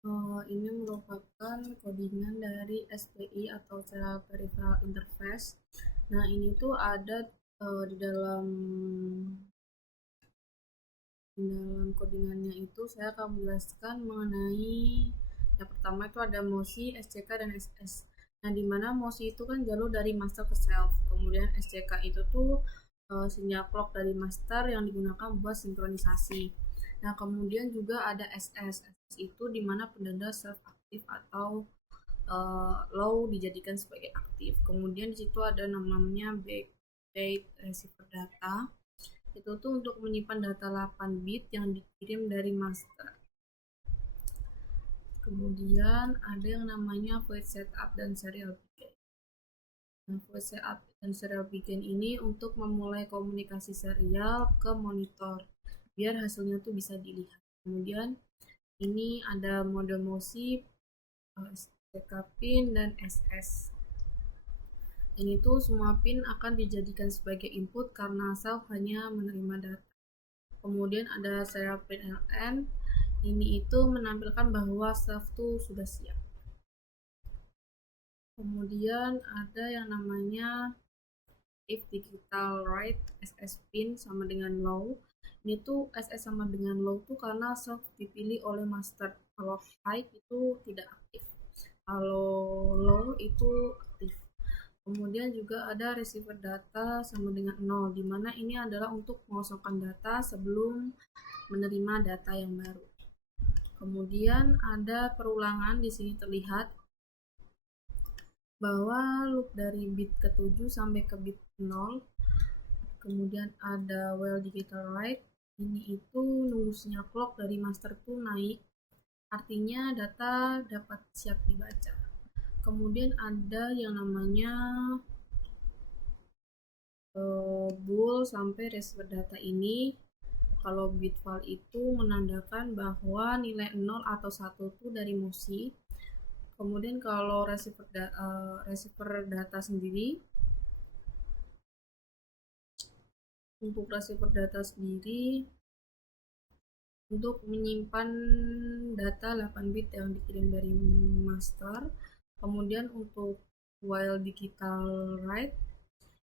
Ini merupakan codingan dari SPI atau Serial Peripheral Interface. Nah, ini tuh ada di dalam codingannya itu saya akan menjelaskan mengenai yang pertama itu ada MOSI, SCK, dan SS. Nah, di mana MOSI itu kan jalur dari master ke self. Kemudian SCK itu tuh sinyal clock dari master yang digunakan buat sinkronisasi. Nah, kemudian juga ada SS. SS itu di mana penanda self aktif atau low dijadikan sebagai aktif. Kemudian di situ ada namanya backdate receiver data. Itu tuh untuk menyimpan data 8 bit yang dikirim dari master. Kemudian ada yang namanya void setup dan serial begin. Nah, void setup dan serial begin ini untuk memulai komunikasi serial ke monitor biar hasilnya tuh bisa dilihat. Kemudian ini ada mode MOSI, STK pin, dan SS. Ini tuh semua pin akan dijadikan sebagai input karena self hanya menerima data. Kemudian ada serial pin LN. Ini itu menampilkan bahwa self tuh sudah siap. Kemudian ada yang namanya if digital write SS pin sama dengan low. Ini tuh SS sama dengan low tuh karena self dipilih oleh master. Kalau high itu tidak aktif. Kalau low itu aktif. Kemudian juga ada receiver data sama dengan 0, di mana ini adalah untuk mengosongkan data sebelum menerima data yang baru. Kemudian ada perulangan di sini terlihat bahwa loop dari bit ke-7 sampai ke bit 0. Kemudian ada while digital write. Ini itu nunggu sinyal clock dari master tuh naik. Artinya data dapat siap dibaca. Kemudian ada yang namanya bool sampai receiver data ini. Kalau bit val itu menandakan bahwa nilai 0 atau 1 itu dari MOSI. Kemudian kalau receiver data sendiri, untuk receiver data sendiri untuk menyimpan data 8 bit yang dikirim dari master. Kemudian untuk while digital write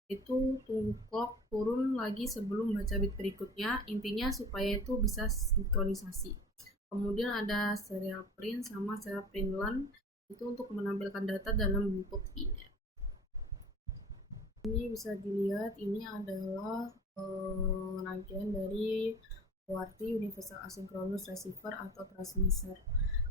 itu tunggu clock turun lagi sebelum baca bit berikutnya, intinya supaya itu bisa sinkronisasi. Kemudian ada serial print sama serial print learn, itu untuk menampilkan data dalam bentuk binary. Ini bisa dilihat, ini adalah rangkaian dari UART Universal Asynchronous Receiver atau transmitter,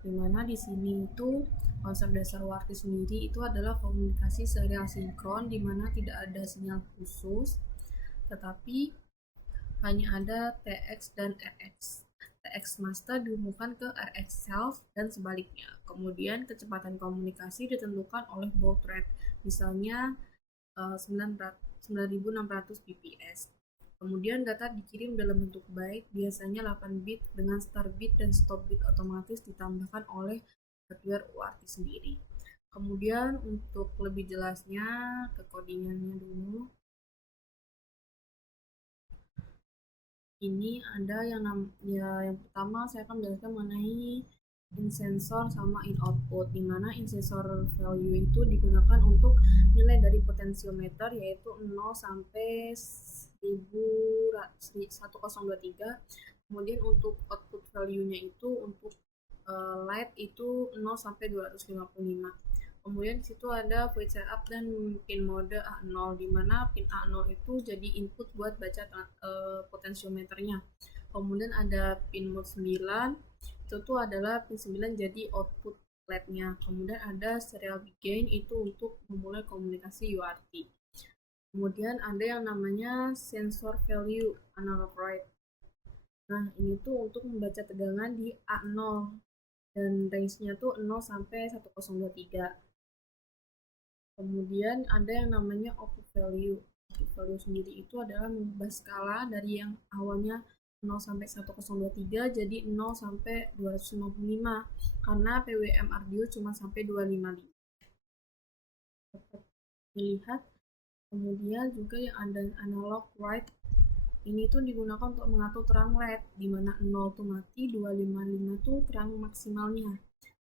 dimana di sini itu konsep dasar UART sendiri itu adalah komunikasi serial sinkron, dimana tidak ada sinyal khusus, tetapi hanya ada TX dan RX. TX master dihubungkan ke RX self dan sebaliknya. Kemudian kecepatan komunikasi ditentukan oleh baud rate, misalnya 9600 bps. Kemudian data dikirim dalam bentuk byte, biasanya 8 bit dengan start bit dan stop bit otomatis ditambahkan oleh hardware UART sendiri. Kemudian untuk lebih jelasnya ke codingannya dulu. Ini ada yang pertama saya akan menjelaskan mengenai in sensor sama in output, dimana in sensor value itu digunakan untuk nilai dari potentiometer yaitu 0 sampai 1023. Kemudian untuk output value-nya itu untuk light itu 0 sampai 255. Kemudian di situ ada void setup dan pin mode A0, di mana pin A0 itu jadi input buat baca potensiometernya. Kemudian ada pin mode 9, itu tuh adalah pin 9 jadi output LED-nya. Kemudian ada serial begin, itu untuk memulai komunikasi UART. Kemudian ada yang namanya sensor value analog write. Nah, ini tuh untuk membaca tegangan di A0 dan range-nya tuh 0 sampai 1023. Kemudian ada yang namanya output value. Output value sendiri itu adalah mengubah skala dari yang awalnya 0 sampai 1023 jadi 0 sampai 255 karena PWM Arduino cuma sampai 255. Dapat dilihat. Kemudian juga yang ada analog write, ini tuh digunakan untuk mengatur terang LED, di mana 0 tuh mati, 255 tuh terang maksimalnya.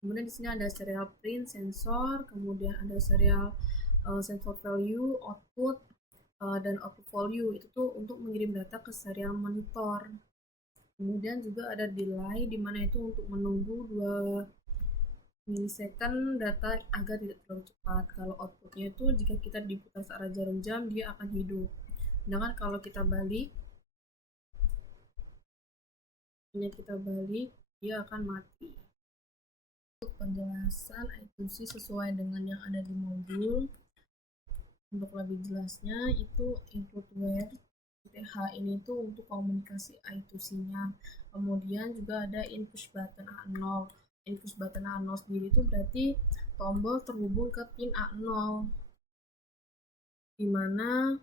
Kemudian di sini ada serial print sensor, kemudian ada serial sensor value, output, dan output value. Itu tuh untuk mengirim data ke serial monitor. Kemudian juga ada delay, di mana itu untuk menunggu 2 milisecond data agar tidak terlalu cepat. Kalau outputnya itu jika kita diputar searah jarum jam, dia akan hidup. Sedangkan kalau kita balik, dia akan mati. Untuk penjelasan I2C sesuai dengan yang ada di modul, untuk lebih jelasnya itu input where TH ini tuh untuk komunikasi I2C-nya. Kemudian juga ada input button A0. Input button A0 sendiri itu berarti tombol terhubung ke pin A0, dimana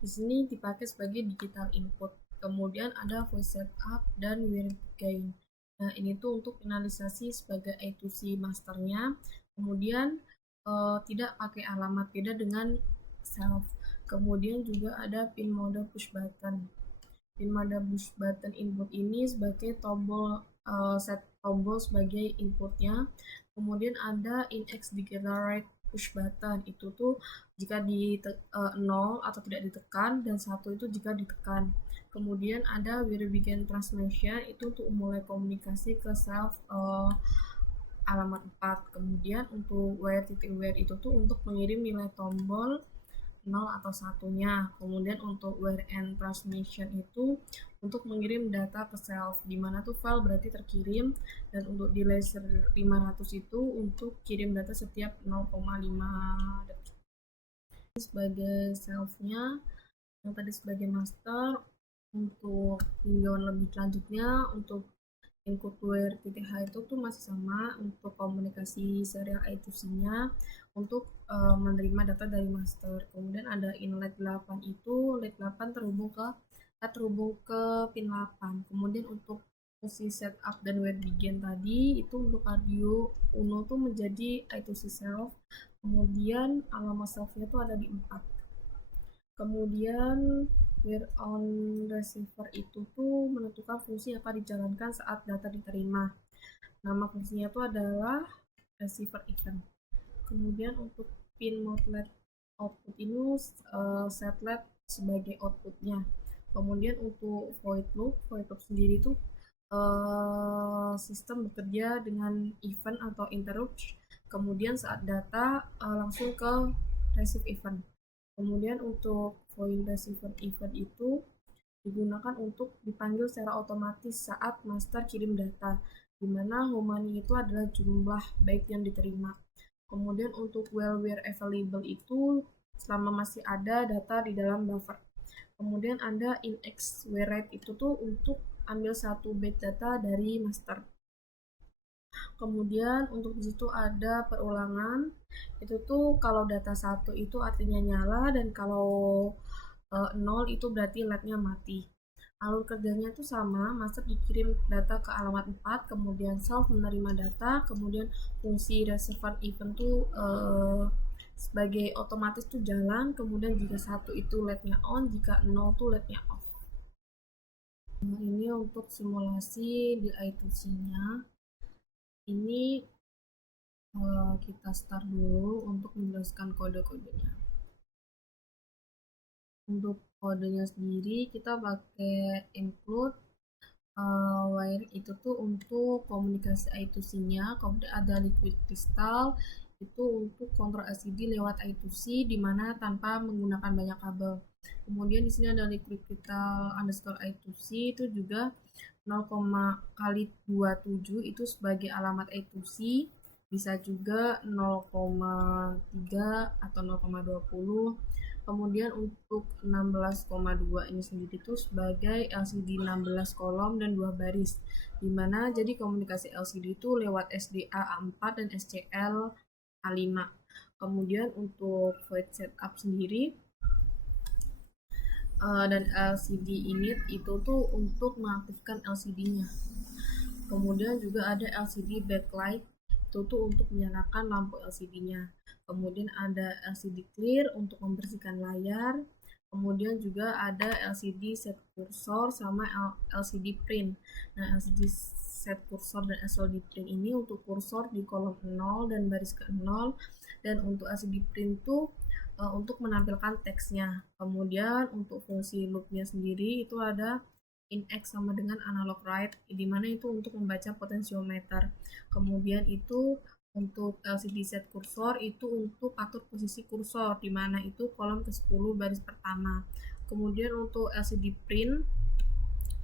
di sini dipakai sebagai digital input. Kemudian ada voice setup dan wire gain. Nah, ini tuh untuk finalisasi sebagai I2C masternya. Kemudian tidak pakai alamat, beda dengan self. Kemudian juga ada pin mode push button. Pin mode push button input ini sebagai tombol set tombol sebagai inputnya. Kemudian ada in-X digital write push button, itu tuh jika di 0 atau tidak ditekan, dan 1 itu jika ditekan. Kemudian ada where begin transmission, itu untuk mulai komunikasi ke self alamat 4. Kemudian untuk where itu tuh untuk mengirim nilai tombol 0 atau satunya. Kemudian untuk where end transmission itu untuk mengirim data ke self, dimana tuh file berarti terkirim, dan untuk delay 500 itu untuk kirim data setiap 0,5 detik. Sebagai selfnya, yang tadi sebagai master. Untuk tinjauan lebih lanjutnya, untuk input where TTH itu tuh masih sama untuk komunikasi serial I2C-nya untuk menerima data dari master. Kemudian ada inlet 8 itu, LED 8 terhubung ke pin 8. Kemudian untuk fungsi setup dan where begin tadi itu untuk audio Uno tuh menjadi I2C self. Kemudian alamat selfnya tuh ada di 4. Kemudian where on receiver itu tuh menentukan fungsi yang akan dijalankan saat data diterima. Nama fungsinya itu adalah receiver event. Kemudian untuk pin mode LED output ini set LED sebagai outputnya. Kemudian untuk void loop sendiri itu sistem bekerja dengan event atau interrupt. Kemudian saat data langsung ke receive event. Kemudian untuk void receiver event itu digunakan untuk dipanggil secara otomatis saat master kirim data, di mana how many itu adalah jumlah byte yang diterima. Kemudian untuk where available itu selama masih ada data di dalam buffer. Kemudian ada in-X where write itu tuh untuk ambil 1 byte data dari master. Kemudian untuk disitu ada perulangan, itu tuh kalau data 1 itu artinya nyala, dan kalau 0 itu berarti LED-nya mati. Alur kerjanya itu sama, master dikirim data ke alamat 4, kemudian self menerima data, kemudian fungsi reservoir event tuh sebagai otomatis tuh jalan, kemudian jika 1 itu LED-nya on, jika 0 tuh LED-nya off. Nah, ini untuk simulasi di I2C-nya. Ini kita start dulu untuk menjelaskan kode-kodenya. Untuk kodenya sendiri kita pakai include wire itu tuh untuk komunikasi I2C-nya. Kemudian ada liquid crystal itu untuk kontrol LCD lewat I2C, dimana tanpa menggunakan banyak kabel. Kemudian di sini ada liquid crystal underscore I2C itu juga 0,27 itu sebagai alamat I2C, bisa juga 0,3 atau 0,20. Kemudian untuk 16,2 ini sendiri itu sebagai LCD 16 kolom dan 2 baris, dimana jadi komunikasi LCD itu lewat SDA A4 dan SCL A5. Kemudian untuk void setup sendiri dan LCD init itu tuh untuk mengaktifkan LCD-nya. Kemudian juga ada LCD backlight, itu tuh untuk menyalakan lampu LCD-nya. Kemudian ada LCD clear untuk membersihkan layar. Kemudian juga ada LCD set cursor sama LCD print. Nah, LCD set kursor dan LCD print ini untuk kursor di kolom 0 dan baris ke 0, dan untuk LCD print itu untuk menampilkan teksnya. Kemudian untuk fungsi loopnya sendiri itu ada in X sama dengan analog write, di mana itu untuk membaca potensiometer. Kemudian itu untuk LCD set kursor itu untuk atur posisi kursor, di mana itu kolom ke-10 baris pertama. Kemudian untuk LCD print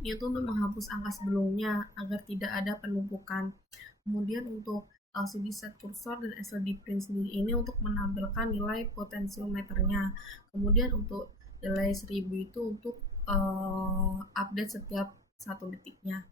itu untuk menghapus angka sebelumnya agar tidak ada penumpukan. Kemudian untuk LCD set kursor dan LCD print sendiri ini untuk menampilkan nilai potensiometernya. Kemudian untuk delay 1000 itu untuk update setiap 1 detiknya.